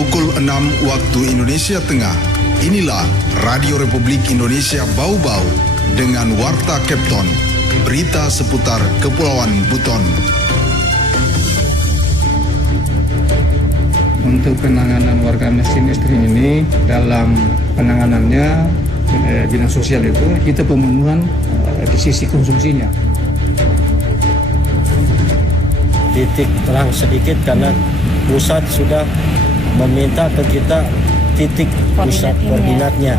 Pukul 6 waktu Indonesia Tengah. Inilah Radio Republik Indonesia Bau-Bau dengan Warta Kepton. Berita seputar Kepulauan Buton. Untuk penanganan warga miskin ekstrim ini, dalam penanganannya bidang sosial itu kita pemenuhan di sisi konsumsinya. Titik terang sedikit karena pusat sudah meminta ke kita titik pusat koordinatnya.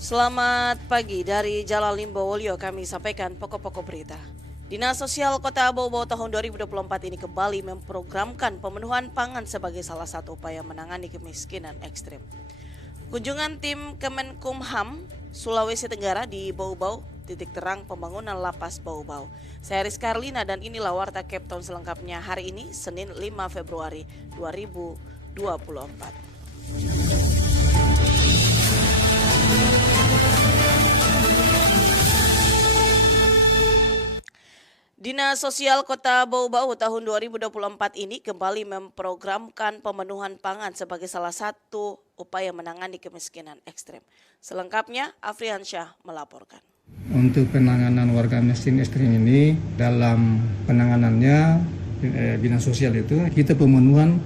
Selamat pagi dari Jalan Limbo Wolio, kami sampaikan pokok-pokok berita. Dinas Sosial Kota Bau-Bau tahun 2024 ini kembali memprogramkan pemenuhan pangan sebagai salah satu upaya menangani kemiskinan ekstrim. Kunjungan tim Kemenkumham Sulawesi Tenggara di Bau-Bau, titik terang pembangunan lapas Bau-Bau. Saya Rizka Arlina dan inilah Warta Kepton selengkapnya hari ini, Senin 5 Februari 2024. Dinas Sosial Kota Bau-Bau tahun 2024 ini kembali memprogramkan pemenuhan pangan sebagai salah satu upaya menangani kemiskinan ekstrem. Selengkapnya, Afriansyah melaporkan. Untuk penanganan warga miskin ekstrim ini, dalam penanganannya bidang sosial itu kita pemenuhan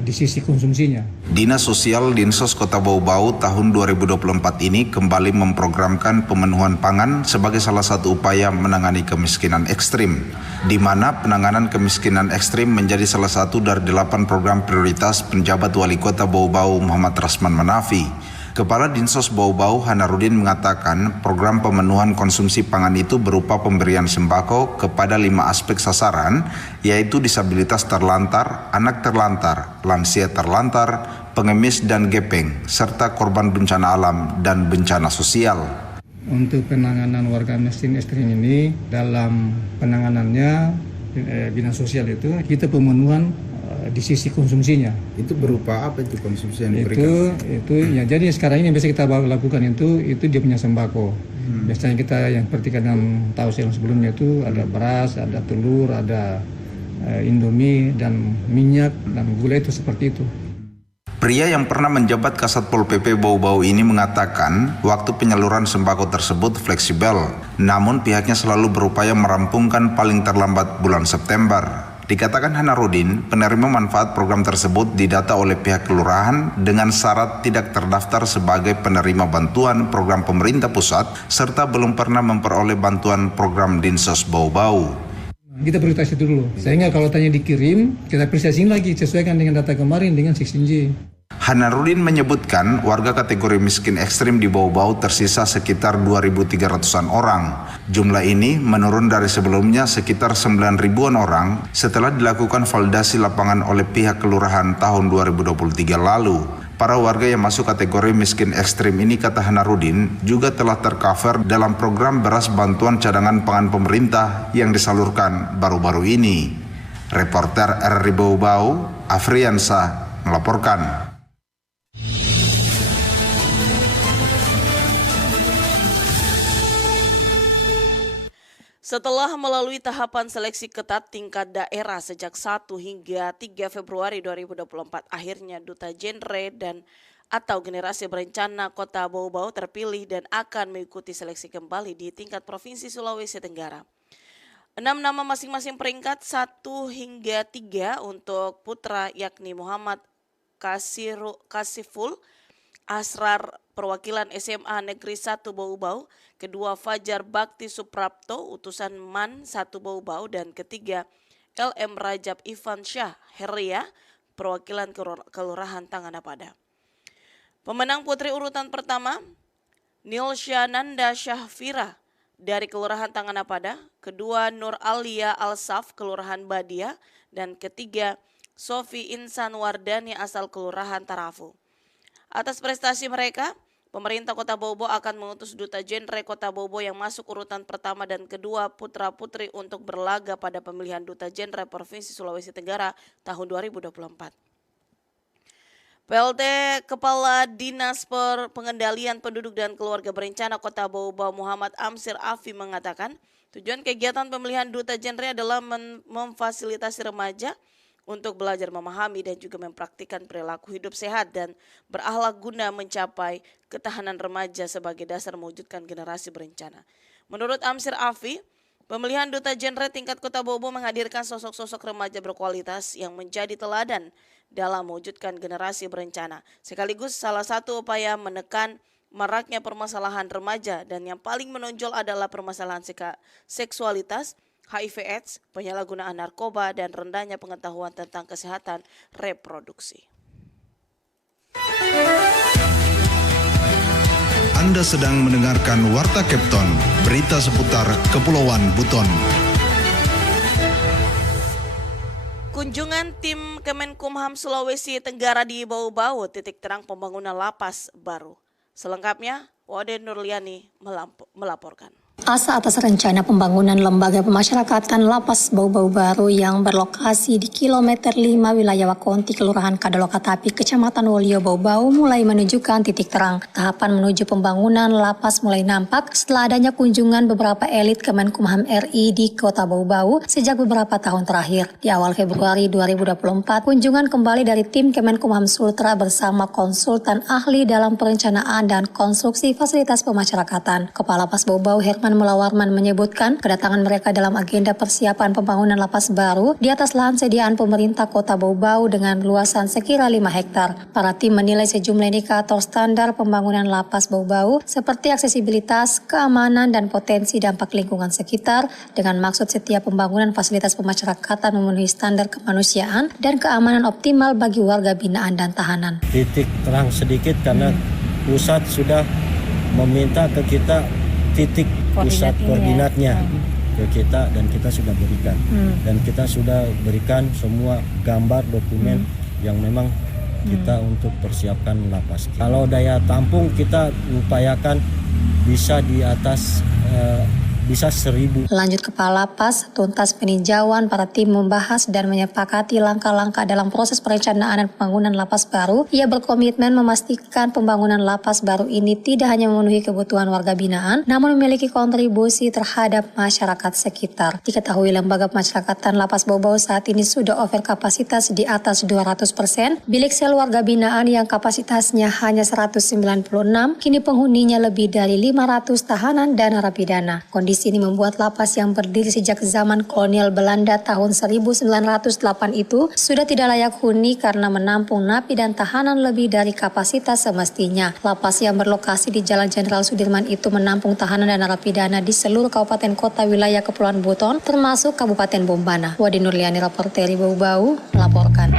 di sisi konsumsinya. Dinas Sosial Dinsos Kota Bau-Bau tahun 2024 ini kembali memprogramkan pemenuhan pangan sebagai salah satu upaya menangani kemiskinan ekstrim, di mana penanganan kemiskinan ekstrim menjadi salah satu dari 8 program prioritas penjabat Wali Kota Bau-Bau Muhammad Rasman Manafi. Kepala Dinsos Bau-Bau Hanarudin mengatakan program pemenuhan konsumsi pangan itu berupa pemberian sembako kepada 5 aspek sasaran, yaitu disabilitas terlantar, anak terlantar, lansia terlantar, pengemis dan gepeng, serta korban bencana alam dan bencana sosial. Untuk penanganan warga miskin ekstrim ini, dalam penanganannya bidang sosial itu kita pemenuhan di sisi konsumsinya. Itu berupa apa itu konsumsi yang diberikan? Itu ya, jadi sekarang ini biasa kita lakukan itu dia punya sembako. Biasanya kita yang seperti kadang tahu yang sebelumnya itu ada beras, ada telur, ada Indomie dan minyak dan gula, itu seperti itu. Pria yang pernah menjabat Kasat Pol PP Bau-Bau ini mengatakan waktu penyaluran sembako tersebut fleksibel, namun pihaknya selalu berupaya merampungkan paling terlambat bulan September. Dikatakan Hanarudin, penerima manfaat program tersebut didata oleh pihak kelurahan dengan syarat tidak terdaftar sebagai penerima bantuan program pemerintah pusat serta belum pernah memperoleh bantuan program Dinsos Bau-Bau. Kita prioritas itu dulu, sehingga kalau tanya dikirim, kita apresiasi lagi sesuaikan dengan data kemarin dengan 16J. Hanarudin menyebutkan warga kategori miskin ekstrim di Bau-Bau tersisa sekitar 2.300-an orang. Jumlah ini menurun dari sebelumnya sekitar 9.000-an orang setelah dilakukan validasi lapangan oleh pihak kelurahan tahun 2023 lalu. Para warga yang masuk kategori miskin ekstrim ini, kata Hanarudin, juga telah tercover dalam program beras bantuan cadangan pangan pemerintah yang disalurkan baru-baru ini. Reporter RRI Bau-Bau, Afriansyah melaporkan. Setelah melalui tahapan seleksi ketat tingkat daerah sejak 1 hingga 3 Februari 2024, akhirnya Duta Genre dan atau Generasi Berencana Kota Bau-Bau terpilih dan akan mengikuti seleksi kembali di tingkat Provinsi Sulawesi Tenggara. 6 nama masing-masing peringkat 1 hingga 3 untuk putra yakni Muhammad Kasiful Asrar perwakilan SMA Negeri 1 Bau-Bau, kedua Fajar Bakti Suprapto utusan MAN 1 Bau-Bau, dan ketiga LM Rajab Ivan Syah Heria perwakilan Kelurahan Tanganapada. Pemenang putri urutan pertama Nilsya Nanda Syahfira dari Kelurahan Tanganapada, kedua Nur Alia Alsaf Kelurahan Badia, dan ketiga Sofi Insan Wardani asal Kelurahan Tarafu. Atas prestasi mereka, pemerintah Kota Bau-Bau akan mengutus Duta Genre Kota Bau-Bau yang masuk urutan pertama dan kedua putra-putri untuk berlaga pada pemilihan Duta Genre Provinsi Sulawesi Tenggara tahun 2024. PLT Kepala Dinas Pengendalian Penduduk dan Keluarga Berencana Kota Bau-Bau Muhammad Amsir Afi mengatakan, tujuan kegiatan pemilihan duta genre adalah memfasilitasi remaja untuk belajar memahami dan juga mempraktikkan perilaku hidup sehat dan berakhlak guna mencapai ketahanan remaja sebagai dasar mewujudkan generasi berencana. Menurut Amsir Afi, pemilihan duta genre tingkat Kota Bau-Bau menghadirkan sosok-sosok remaja berkualitas yang menjadi teladan dalam mewujudkan generasi berencana. Sekaligus salah satu upaya menekan maraknya permasalahan remaja dan yang paling menonjol adalah permasalahan seksualitas, HIV/AIDS, penyalahgunaan narkoba, dan rendahnya pengetahuan tentang kesehatan reproduksi. Anda sedang mendengarkan Warta Kepton, berita seputar Kepulauan Buton. Kunjungan tim Kemenkumham Sulawesi Tenggara di Bau-Bau, titik terang pembangunan lapas baru. Selengkapnya, Wade Nurliani melaporkan. Asa atas rencana pembangunan lembaga pemasyarakatan Lapas Bau-Bau baru yang berlokasi di kilometer 5 wilayah Wakonti, Kelurahan Kadalokatapi, Kecamatan Wolio Bau-Bau mulai menunjukkan titik terang. Tahapan menuju pembangunan lapas mulai nampak setelah adanya kunjungan beberapa elit Kemenkumham RI di Kota Bau-Bau sejak beberapa tahun terakhir. Di awal Februari 2024, kunjungan kembali dari tim Kemenkumham Sultra bersama konsultan ahli dalam perencanaan dan konstruksi fasilitas pemasyarakatan. Kepala Lapas Bau-Bau Herman Mulawarman menyebutkan kedatangan mereka dalam agenda persiapan pembangunan lapas baru di atas lahan sediaan pemerintah Kota Bau-Bau dengan luasan sekira 5 hektar. Para tim menilai sejumlah indikator standar pembangunan lapas Bau-Bau seperti aksesibilitas, keamanan, dan potensi dampak lingkungan sekitar dengan maksud setiap pembangunan fasilitas pemasyarakatan memenuhi standar kemanusiaan dan keamanan optimal bagi warga binaan dan tahanan. Titik terang sedikit karena pusat sudah meminta ke kita titik pusat koordinatnya ke kita dan kita sudah berikan dan kita sudah berikan semua gambar dokumen yang memang kita untuk persiapkan lapas. Kalau daya tampung kita upayakan bisa di atas bisa 1.000. Lanjut Kepala Lapas, tuntas peninjauan para tim membahas dan menyepakati langkah-langkah dalam proses perencanaan dan pembangunan lapas baru. Ia berkomitmen memastikan pembangunan lapas baru ini tidak hanya memenuhi kebutuhan warga binaan, namun memiliki kontribusi terhadap masyarakat sekitar. Diketahui lembaga pemasyarakatan Lapas Bau-Bau saat ini sudah over kapasitas di atas 200%. Bilik sel warga binaan yang kapasitasnya hanya 196, kini penghuninya lebih dari 500 tahanan dan narapidana. Kondisi ini membuat lapas yang berdiri sejak zaman kolonial Belanda tahun 1908 itu sudah tidak layak huni karena menampung napi dan tahanan lebih dari kapasitas semestinya. Lapas yang berlokasi di Jalan Jenderal Sudirman itu menampung tahanan dan narapidana di seluruh kabupaten kota wilayah Kepulauan Buton termasuk Kabupaten Bombana. Wadi Nurliani, reporter Bau-Bau, melaporkan.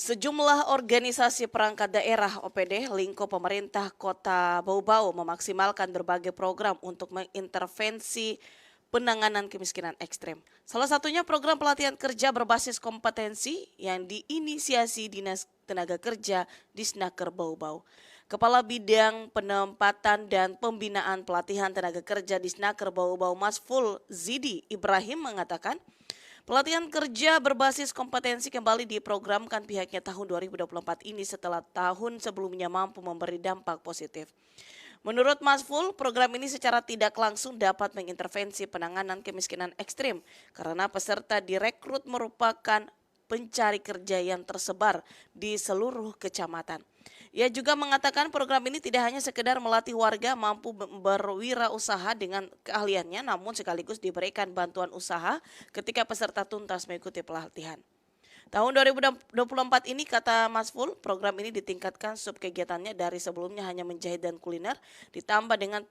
Sejumlah organisasi perangkat daerah OPD lingkup pemerintah Kota Bau-Bau memaksimalkan berbagai program untuk mengintervensi penanganan kemiskinan ekstrem. Salah satunya program pelatihan kerja berbasis kompetensi yang diinisiasi Dinas Tenaga Kerja Disnaker Bau-Bau. Kepala Bidang Penempatan dan Pembinaan Pelatihan Tenaga Kerja Disnaker Bau-Bau Masful Zidi Ibrahim mengatakan, pelatihan kerja berbasis kompetensi kembali diprogramkan pihaknya tahun 2024 ini setelah tahun sebelumnya mampu memberi dampak positif. Menurut Masful, program ini secara tidak langsung dapat mengintervensi penanganan kemiskinan ekstrim karena peserta direkrut merupakan pencari kerja yang tersebar di seluruh kecamatan. Ia juga mengatakan program ini tidak hanya sekedar melatih warga mampu berwirausaha dengan keahliannya, namun sekaligus diberikan bantuan usaha ketika peserta tuntas mengikuti pelatihan. Tahun 2024 ini, kata Masful, program ini ditingkatkan subkegiatannya dari sebelumnya hanya menjahit dan kuliner, ditambah dengan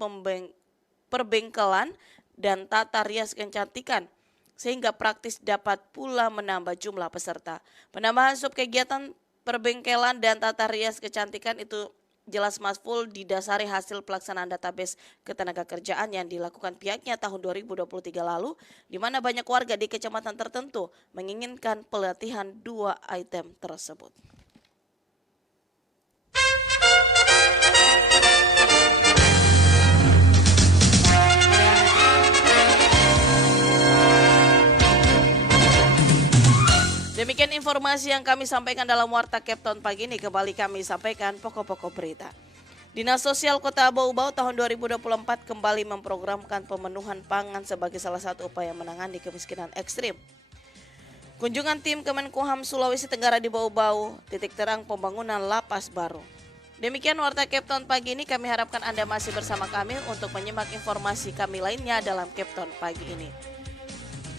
perbengkelan dan tata rias kecantikan, sehingga praktis dapat pula menambah jumlah peserta. Penambahan subkegiatan perbengkelan dan tata rias kecantikan itu jelas Masful didasari hasil pelaksanaan database ketenagakerjaan yang dilakukan pihaknya tahun 2023 lalu, di mana banyak warga di kecamatan tertentu menginginkan pelatihan 2 item tersebut. Demikian informasi yang kami sampaikan dalam Warta Kepton pagi ini. Kembali kami sampaikan pokok-pokok berita. Dinas Sosial Kota Bau-Bau tahun 2024 kembali memprogramkan pemenuhan pangan sebagai salah satu upaya menangani kemiskinan ekstrim. Kunjungan tim Kemenkumham Sulawesi Tenggara di Bau-Bau, titik terang pembangunan lapas baru. Demikian Warta Kepton pagi ini, kami harapkan Anda masih bersama kami untuk menyimak informasi kami lainnya dalam Kepton pagi ini.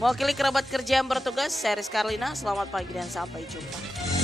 Mewakili kerabat kerja yang bertugas, saya Rizka Arlina, selamat pagi dan sampai jumpa.